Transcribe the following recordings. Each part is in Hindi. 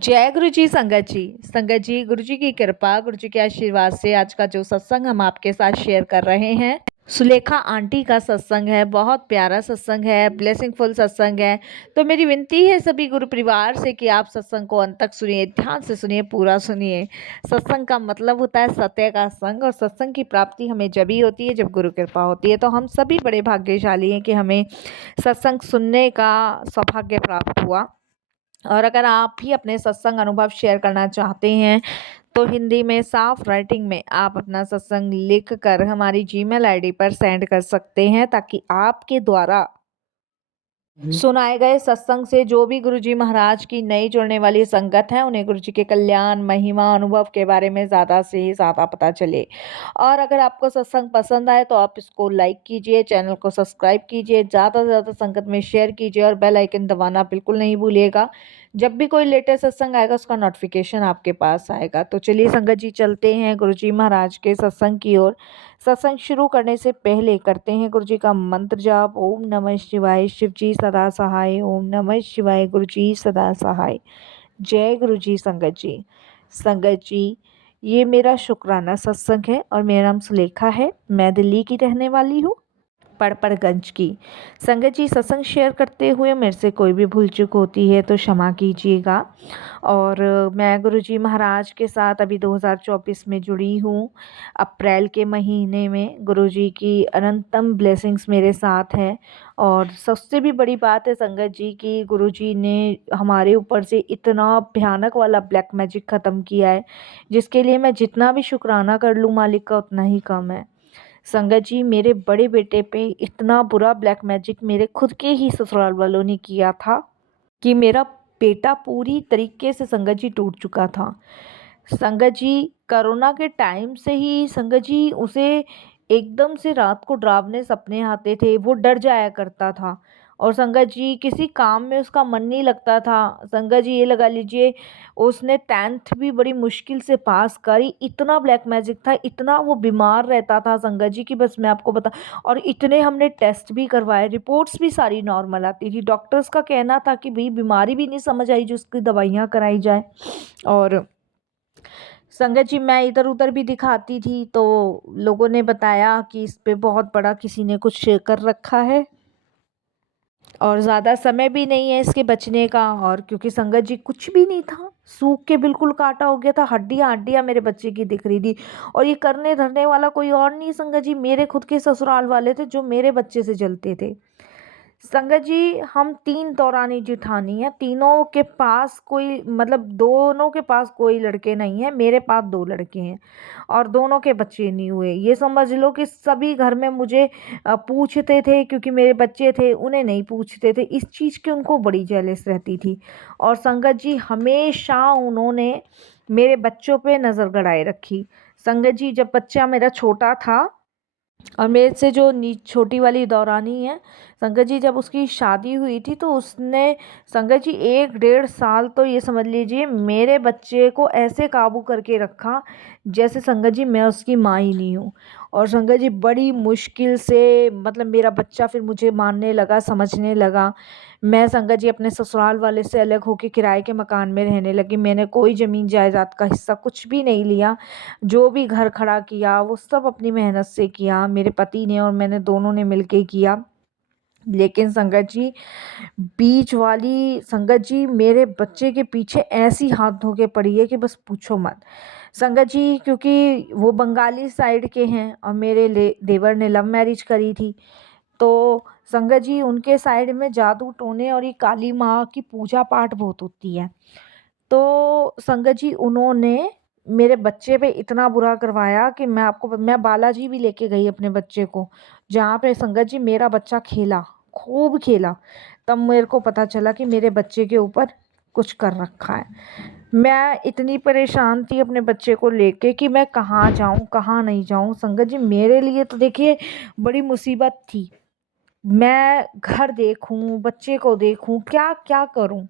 जय गुरु जी संगत जी गुरु जी की कृपा गुरु जी के आशीर्वाद से आज का जो सत्संग हम आपके साथ शेयर कर रहे हैं सुलेखा आंटी का सत्संग है। बहुत प्यारा सत्संग है, ब्लेसिंगफुल सत्संग है। तो मेरी विनती है सभी गुरु परिवार से कि आप सत्संग को अंत तक सुनिए, ध्यान से सुनिए, पूरा सुनिए। सत्संग का मतलब होता है सत्य का संग, और सत्संग की प्राप्ति हमें जब ही होती है जब गुरु कृपा होती है। तो हम सभी बड़े भाग्यशाली हैं कि हमें सत्संग सुनने का सौभाग्य प्राप्त हुआ। और अगर आप भी अपने सत्संग अनुभव शेयर करना चाहते हैं तो हिंदी में साफ राइटिंग में आप अपना सत्संग लिख कर हमारी जीमेल आईडी पर सेंड कर सकते हैं, ताकि आपके द्वारा सुनाए गए सत्संग से जो भी गुरुजी महाराज की नई जुड़ने वाली संगत है उन्हें गुरुजी के कल्याण, महिमा, अनुभव के बारे में ज़्यादा से ज़्यादा पता चले। और अगर आपको सत्संग पसंद आए तो आप इसको लाइक कीजिए, चैनल को सब्सक्राइब कीजिए, ज़्यादा से ज़्यादा संगत में शेयर कीजिए और बेल आइकन दबाना बिल्कुल नहीं भूलिएगा। जब भी कोई लेटेस्ट सत्संग आएगा उसका नोटिफिकेशन आपके पास आएगा। तो चलिए संगत जी, चलते हैं गुरुजी महाराज के सत्संग की ओर। सत्संग शुरू करने से पहले करते हैं गुरु जी का मंत्र जाप। ओम नमः शिवाय, शिव जी सदा सहाय। ओम नमः शिवाय, गुरु जी सदा सहाय। जय गुरु जी संगत जी। संगत जी, ये मेरा शुक्राना सत्संग है और मेरा नाम सुलेखा है। मैं दिल्ली की रहने वाली हूँ, पड़पड़गंज की। संगत जी, सत्संग शेयर करते हुए मेरे से कोई भी भूल चूक होती है तो क्षमा कीजिएगा। और मैं गुरुजी महाराज के साथ अभी 2024 में जुड़ी हूँ। अप्रैल के महीने में गुरुजी की अनंतम ब्लेसिंग्स मेरे साथ हैं। और सबसे भी बड़ी बात है संगत जी कि गुरुजी ने हमारे ऊपर से इतना भयानक वाला ब्लैक मैजिक ख़त्म किया है, जिसके लिए मैं जितना भी शुक्राना कर लूँ मालिक का उतना ही कम है। संगत जी, मेरे बड़े बेटे पे इतना बुरा ब्लैक मैजिक मेरे खुद के ही ससुराल वालों ने किया था कि मेरा बेटा पूरी तरीके से संगत जी टूट चुका था। संगत जी, कोरोना के टाइम से ही संगत जी उसे एकदम से रात को डरावने सपने आते थे, वो डर जाया करता था। और संगत जी किसी काम में उसका मन नहीं लगता था। संगत जी ये लगा लीजिए, उसने 10th भी बड़ी मुश्किल से पास करी। इतना ब्लैक मैजिक था, इतना वो बीमार रहता था संगत जी की बस मैं आपको बता। और इतने हमने टेस्ट भी करवाए, रिपोर्ट्स भी सारी नॉर्मल आती थी। डॉक्टर्स का कहना था कि भाई बीमारी भी नहीं समझ आई जो उसकी दवाइयाँ कराई जाए। और संगत जी मैं इधर उधर भी दिखाती थी तो लोगों ने बताया कि इस पे बहुत बड़ा किसी ने कुछ कर रखा है और ज़्यादा समय भी नहीं है इसके बचने का। और क्योंकि संगत जी कुछ भी नहीं था, सूख के बिल्कुल काटा हो गया था, हड्डियां हड्डियां मेरे बच्चे की दिख रही थी। और ये करने धरने वाला कोई और नहीं संगत जी, मेरे खुद के ससुराल वाले थे जो मेरे बच्चे से जलते थे। संगत जी, हम 3 दौरानी जिठानी हैं, तीनों के पास कोई मतलब दोनों के पास कोई लड़के नहीं है, मेरे पास 2 लड़के हैं और दोनों के बच्चे नहीं हुए। ये समझ लो कि सभी घर में मुझे पूछते थे क्योंकि मेरे बच्चे थे, उन्हें नहीं पूछते थे। इस चीज़ की उनको बड़ी जेलस रहती थी। और संगत जी हमेशा उन्होंने मेरे बच्चों पे नज़र गड़ाए रखी। संगत जी, जब बच्चा मेरा छोटा था और मेरे से जो छोटी वाली दौरानी है संगत जी, जब उसकी शादी हुई थी तो उसने संगत जी 1 डेढ़ साल तो ये समझ लीजिए मेरे बच्चे को ऐसे काबू करके रखा जैसे संगत जी मैं उसकी माँ ही नहीं हूँ। और संगत जी बड़ी मुश्किल से मतलब मेरा बच्चा फिर मुझे मानने लगा, समझने लगा। मैं संगत जी अपने ससुराल वाले से अलग होकर किराए के मकान में रहने लगी। मैंने कोई ज़मीन जायदाद का हिस्सा कुछ भी नहीं लिया। जो भी घर खड़ा किया वो सब अपनी मेहनत से किया, मेरे पति ने और मैंने दोनों ने मिलके किया। लेकिन संगत जी बीच वाली संगत जी मेरे बच्चे के पीछे ऐसी हाथ धो के पड़ी है कि बस पूछो मत। संगत जी क्योंकि वो बंगाली साइड के हैं और मेरे देवर ने लव मैरिज करी थी, तो संगत जी उनके साइड में जादू टोने और ये काली माँ की पूजा पाठ बहुत होती है। तो संगत जी उन्होंने मेरे बच्चे पे इतना बुरा करवाया कि मैं बालाजी भी लेके गई अपने बच्चे को, जहाँ पे संगत जी मेरा बच्चा खेला, खूब खेला। तब मेरे को पता चला कि मेरे बच्चे के ऊपर कुछ कर रखा है। मैं इतनी परेशान थी अपने बच्चे को लेके कि मैं कहाँ जाऊँ कहाँ नहीं जाऊँ। संगत जी मेरे लिए तो देखिए बड़ी मुसीबत थी। मैं घर देखूँ, बच्चे को देखूँ, क्या क्या करूँ।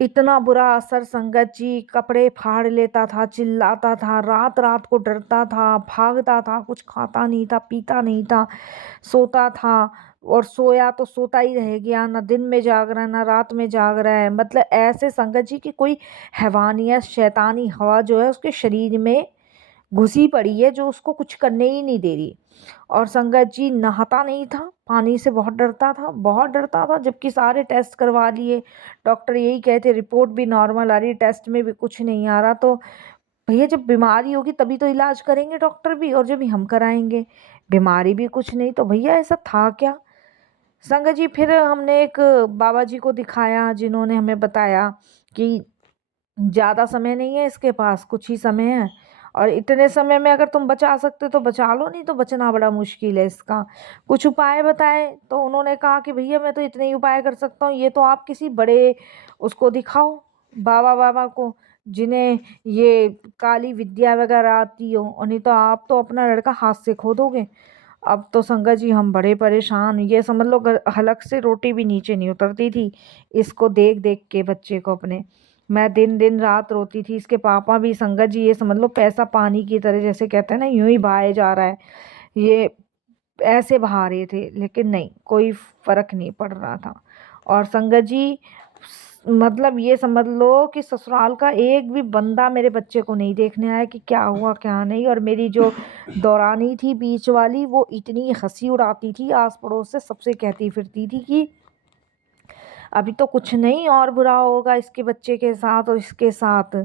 इतना बुरा असर संगत जी, कपड़े फाड़ लेता था, चिल्लाता था, रात रात को डरता था, भागता था, कुछ खाता नहीं था, पीता नहीं था, सोता था। और सोया तो सोता ही रह गया, ना दिन में जाग रहा है ना रात में जाग रहा है। मतलब ऐसे संगत जी की कोई हैवानियत शैतानी हवा जो है उसके शरीर में घुसी पड़ी है, जो उसको कुछ करने ही नहीं दे रही। और संगत जी नहाता नहीं था, पानी से बहुत डरता था, बहुत डरता था, जबकि सारे टेस्ट करवा लिए, डॉक्टर यही कहते रिपोर्ट भी नॉर्मल आ रही, टेस्ट में भी कुछ नहीं आ रहा। तो भैया जब बीमारी होगी तभी तो इलाज करेंगे डॉक्टर भी, और जब हम कराएंगे, बीमारी भी कुछ नहीं, तो भैया ऐसा था क्या। संगत जी फिर हमने एक बाबा जी को दिखाया, जिन्होंने हमें बताया कि ज़्यादा समय नहीं है इसके पास, कुछ ही समय है, और इतने समय में अगर तुम बचा सकते तो बचा लो, नहीं तो बचना बड़ा मुश्किल है इसका। कुछ उपाय बताए तो उन्होंने कहा कि भैया मैं तो इतने ही उपाय कर सकता हूँ, ये तो आप किसी बड़े उसको दिखाओ, बाबा बाबा को, जिन्हें ये काली विद्या वगैरह आती हो, और नहीं तो आप तो अपना लड़का हाथ से खो दोगे। अब तो संगत जी हम बड़े परेशान, ये समझ लो हलक से रोटी भी नीचे नहीं उतरती थी इसको देख देख के, बच्चे को अपने। मैं दिन दिन रात रोती थी, इसके पापा भी संगत जी ये समझ लो पैसा पानी की तरह, जैसे कहते हैं ना, यूं ही बहाए जा रहा है, ये ऐसे बहा रहे थे, लेकिन नहीं, कोई फर्क नहीं पड़ रहा था। और संगत जी मतलब ये समझ लो कि ससुराल का एक भी बंदा मेरे बच्चे को नहीं देखने आया कि क्या हुआ क्या नहीं। और मेरी जो दौरानी थी बीच वाली, वो इतनी हंसी उड़ाती थी, आस पड़ोस से सबसे कहती फिरती थी कि अभी तो कुछ नहीं और बुरा होगा इसके बच्चे के साथ, और इसके साथ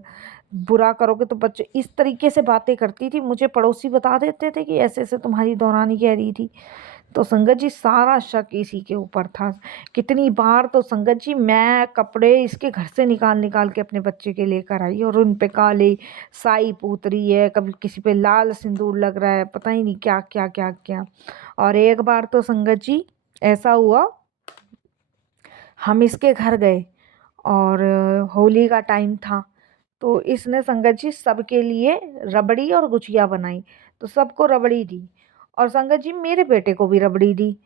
बुरा करोगे तो बच्चे, इस तरीके से बातें करती थी। मुझे पड़ोसी बता देते थे कि ऐसे ऐसे तुम्हारी दौरानी कह रही थी। तो संगत जी सारा शक इसी के ऊपर था। कितनी बार तो संगत जी मैं कपड़े इसके घर से निकाल निकाल के अपने बच्चे के लेकर आई, और उन पे काले साई पूत रही है, कभी किसी पे लाल सिंदूर लग रहा है, पता ही नहीं क्या क्या क्या क्या। और एक बार तो संगत जी ऐसा हुआ, हम इसके घर गए और होली का टाइम था, तो इसने संगत जी सबके लिए रबड़ी और गुजिया बनाई, तो सबको रबड़ी दी, और संगत जी मेरे बेटे को भी रबड़ी दी।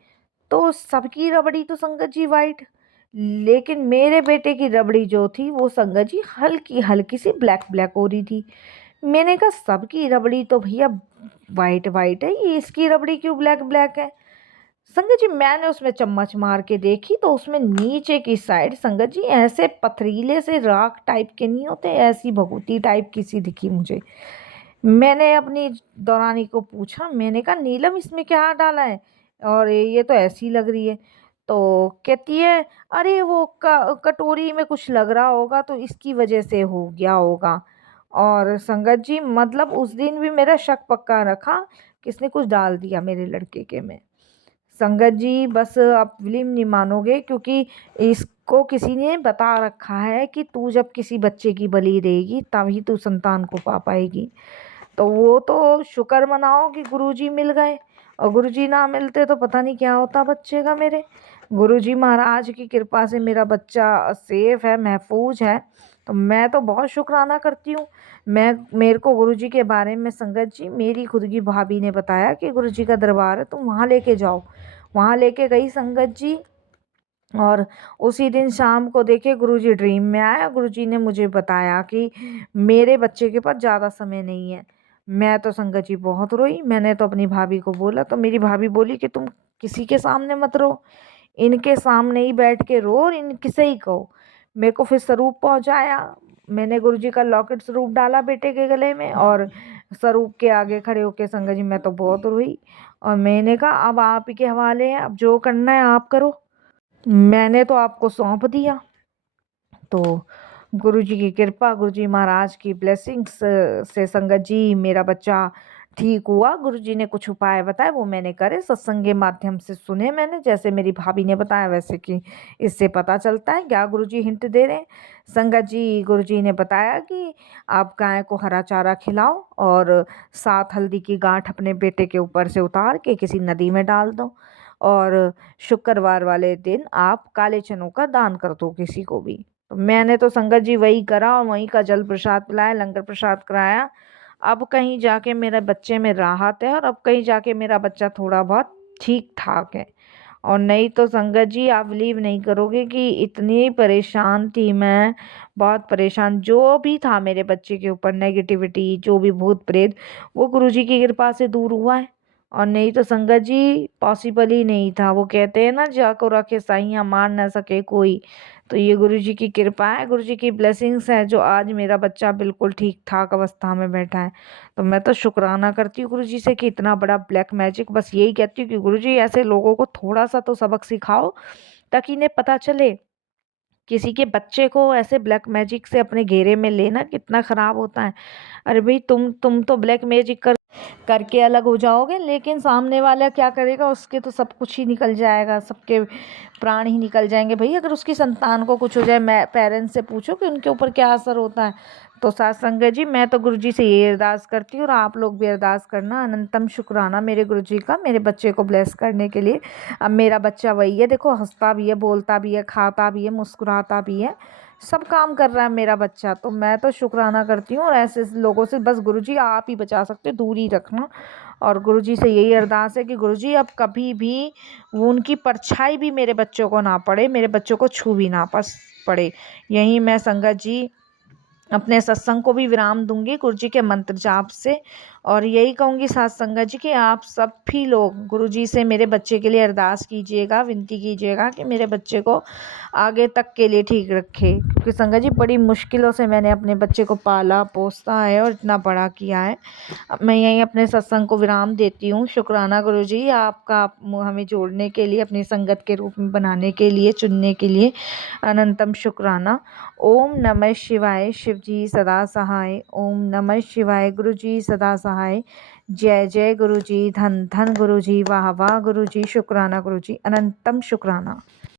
तो सबकी रबड़ी तो संगत जी वाइट, लेकिन मेरे बेटे की रबड़ी जो थी वो संगत जी हल्की हल्की सी ब्लैक ब्लैक हो रही थी। मैंने कहा सबकी रबड़ी तो भैया वाइट वाइट है, ये इसकी रबड़ी क्यों ब्लैक ब्लैक है। संगत जी मैंने उसमें चम्मच मार के देखी तो उसमें नीचे की साइड संगत जी ऐसे पथरीले से राख टाइप के नहीं होते, ऐसी भभूति टाइप की सी दिखी मुझे। मैंने अपनी दौरानी को पूछा, मैंने कहा नीलम इसमें क्या डाला है, और ये तो ऐसी लग रही है। तो कहती है अरे वो कटोरी में कुछ लग रहा होगा तो इसकी वजह से हो गया होगा। और संगत जी मतलब उस दिन भी मेरा शक पक्का रखा, किसने कुछ डाल दिया मेरे लड़के के में। संगत जी बस आप फिल्म नहीं मानोगे, क्योंकि इसको किसी ने बता रखा है कि तू जब किसी बच्चे की बलि देगी तभी तू संतान को पा पाएगी। तो वो तो शुक्र मनाओ कि गुरुजी मिल गए, और गुरुजी ना मिलते तो पता नहीं क्या होता बच्चे का मेरे। गुरुजी महाराज की कृपा से मेरा बच्चा सेफ है, महफूज है, तो मैं तो बहुत शुक्राना करती हूँ। मेरे को गुरुजी के बारे में संगत जी मेरी खुद की भाभी ने बताया कि गुरुजी का दरबार है, तुम वहाँ लेके जाओ। वहाँ लेके गई संगत जी, और उसी दिन शाम को देखिए गुरुजी ड्रीम में आया। गुरुजी ने मुझे बताया कि मेरे बच्चे के पास ज़्यादा समय नहीं है। मैं तो संगत जी बहुत रोई, मैंने तो अपनी भाभी को बोला, तो मेरी भाभी बोली कि तुम किसी के सामने मत रो, इनके सामने ही बैठ के रो और इनके से ही कहो। मेरे को फिर स्वरूप पहुंचाया, मैंने गुरुजी का लॉकेट स्वरूप डाला बेटे के गले में, और स्वरूप के आगे खड़े होके संगत जी मैं तो बहुत रोई। और मैंने कहा अब आप ही के हवाले हैं, अब जो करना है आप करो, मैंने तो आपको सौंप दिया। तो गुरुजी की कृपा, गुरुजी महाराज की ब्लेसिंग्स से संगत जी मेरा बच्चा ठीक हुआ। गुरुजी ने कुछ उपाय बताए, वो मैंने करे, सत्संग के माध्यम से सुने मैंने, जैसे मेरी भाभी ने बताया वैसे कि इससे पता चलता है क्या गुरुजी हिंट दे रहे हैं। संगत जी गुरुजी ने बताया कि आप गाय को हरा चारा खिलाओ, और 7 हल्दी की गांठ अपने बेटे के ऊपर से उतार के किसी नदी में डाल दो, और शुक्रवार वाले दिन आप काले चनों का दान कर दो किसी को भी। तो मैंने तो संगत जी वही करा, और वहीं का जल प्रसाद पिलाया, लंगर प्रसाद कराया। अब कहीं जाके मेरे बच्चे में राहत है, और अब कहीं जाके मेरा बच्चा थोड़ा बहुत ठीक ठाक है। और नहीं तो संगत जी आप बिलीव नहीं करोगे कि इतनी परेशान थी मैं, बहुत परेशान। जो भी था मेरे बच्चे के ऊपर नेगेटिविटी, जो भी भूत प्रेत, वो गुरुजी की कृपा से दूर हुआ है। और नहीं तो संगत जी पॉसिबल ही नहीं था। वो कहते हैं ना, जाको रखे साइयाँ मार ना सके कोई। तो ये गुरुजी की कृपा है, गुरुजी की ब्लेसिंग्स है, जो आज मेरा बच्चा बिल्कुल ठीक ठाक अवस्था में बैठा है। तो मैं तो शुक्राना करती हूँ गुरुजी से कि इतना बड़ा ब्लैक मैजिक। बस यही कहती हूँ कि गुरुजी ऐसे लोगों को थोड़ा सा तो सबक सिखाओ, ताकि इन्हें पता चले किसी के बच्चे को ऐसे ब्लैक मैजिक से अपने घेरे में लेना कितना खराब होता है। अरे भाई, तुम तो ब्लैक मैजिक करके अलग हो जाओगे, लेकिन सामने वाला क्या करेगा, उसके तो सब कुछ ही निकल जाएगा, सबके प्राण ही निकल जाएंगे। भाई अगर उसकी संतान को कुछ हो जाए, मैं पेरेंट्स से पूछो कि उनके ऊपर क्या असर होता है। तो साथ संगत जी, मैं तो गुरुजी से ये अरदास करती हूँ, और आप लोग भी अरदास करना। अनंतम शुक्राना मेरे गुरुजी का, मेरे बच्चे को ब्लेस करने के लिए। अब मेरा बच्चा वही है, देखो, हंसता भी है, बोलता भी है, खाता भी है, मुस्कुराता भी है, सब काम कर रहा है मेरा बच्चा। तो मैं तो शुक्राना करती हूँ, और ऐसे लोगों से बस गुरुजी आप ही बचा सकते हो, दूर ही रखना। और गुरुजी से यही अरदास है कि गुरुजी अब कभी भी वो उनकी परछाई भी मेरे बच्चों को ना पड़े, मेरे बच्चों को छू भी ना पड़े। यही मैं संगत जी अपने सत्संग को भी विराम दूंगी गुरुजी के मंत्र जाप से। और यही कहूँगी साथ संगत जी कि आप सब भी लोग गुरुजी से मेरे बच्चे के लिए अरदास कीजिएगा, विनती कीजिएगा कि मेरे बच्चे को आगे तक के लिए ठीक रखे। क्योंकि संगत जी बड़ी मुश्किलों से मैंने अपने बच्चे को पाला पोसा है और इतना बड़ा किया है। अब मैं यहीं अपने सत्संग को विराम देती हूँ। शुक्राना गुरुजी आपका, हमें जोड़ने के लिए, अपनी संगत के रूप में बनाने के लिए, चुनने के लिए अनंतम शुक्राना। ओम नमः शिवाय, शिवजी सदा सहाय। ओम नमः शिवाय, गुरुजी सदा सहाय। जय जय गुरुजी, धन धन गुरुजी, वाह वाह गुरुजी, शुक्राना गुरुजी, अनंतम शुक्राना।